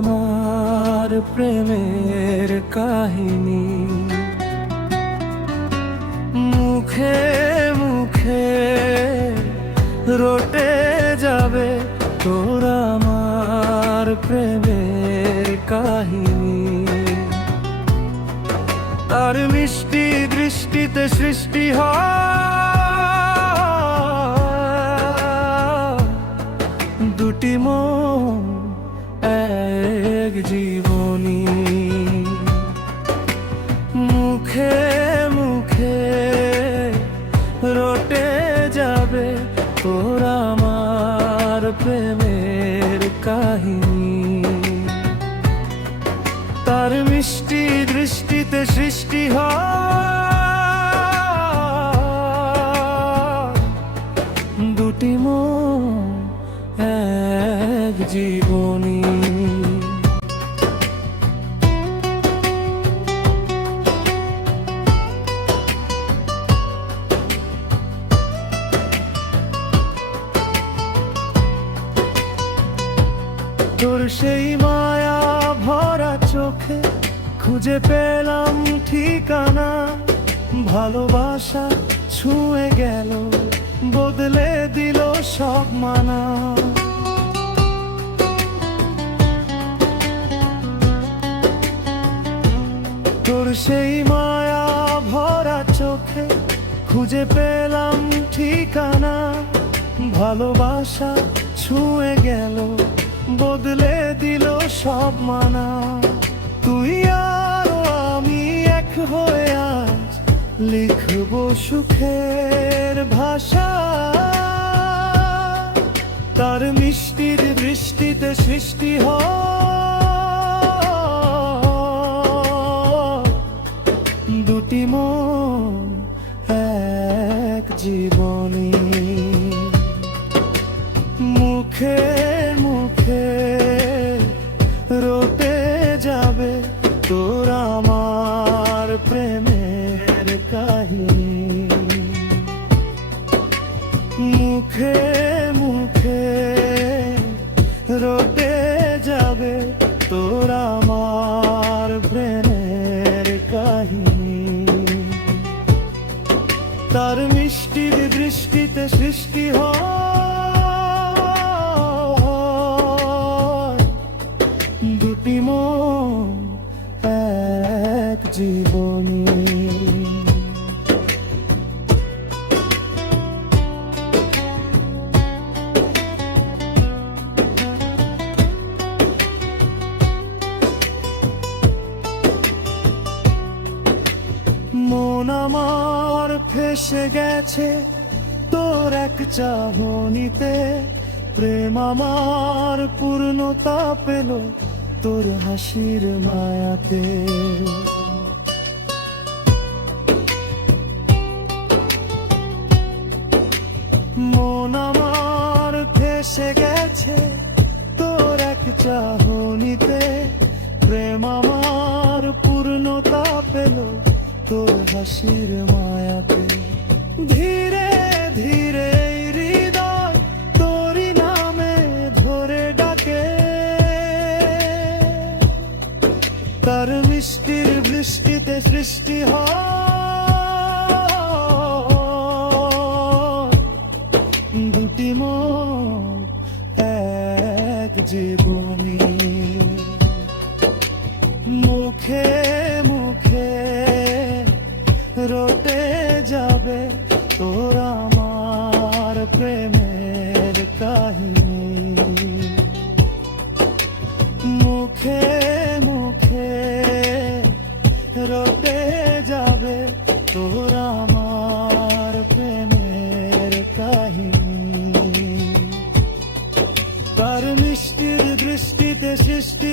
আমার প্রেমের কাহিনী। মুখে মুখে রটে যাবে তোর আমার প্রেমের কাহিনী। তার মিষ্টি দৃষ্টিতে সৃষ্টি হয় দুটি মন এক জীবনী। মুখে মুখে রটে যাবে তোর আমার প্রেমের কাহিনী। তার মিষ্টি দৃষ্টিতে সৃষ্টি হয় দুটি মন এক জীবনী। তোর সেই মায়া ভরা চোখে খুঁজে পেলাম ঠিকানা। ভালোবাসা ছুঁয়ে গেল, বদলে দিল সব মানা। তোর সেই মায়া ভরা চোখে খুঁজে পেলাম ঠিকানা। ভালোবাসা ছুঁয়ে গেল, বদলে দিল সব মানা। তুই আর আমি এক হয়ে আজ লিখব সুখের ভাষা। তার মিষ্টির দৃষ্টিতে সৃষ্টি হয় দুটি মন এক জীবনী। মুখে মুখে রটে যাবে তোর আমার প্রেমের কাহিনী। মুখে মুখে রটে যাবে তোর আমার প্রেমের কাহিনী। তার মিষ্টির দৃষ্টিতে সৃষ্টি হয় দুটি মন এক জীবনী। মন আমার ফেসে গেছে তোর এক চাহনিতে। প্রেম আমার পূর্ণতা পেল তোর হাসির মায়াতে। মন আমার ফেসে গেছে তোর এক চাহনিতে। প্রেম আমার পূর্ণতা পেল তোর হাসির মায়াতে। ধীরে ধীরে হৃদয় তোরই নামে ধরে ডাকে। তার মিষ্টির বৃষ্টিতে সৃষ্টি হয় দুটি মন এক জীবনী। মুখে মুখে রটে যাবে তোর আমার প্রেমের কাহিনী। মুখে মুখে রটে যাবে তোর আমার প্রেমের কাহিনী। তার মিষ্টির দৃষ্টিতে সৃষ্টি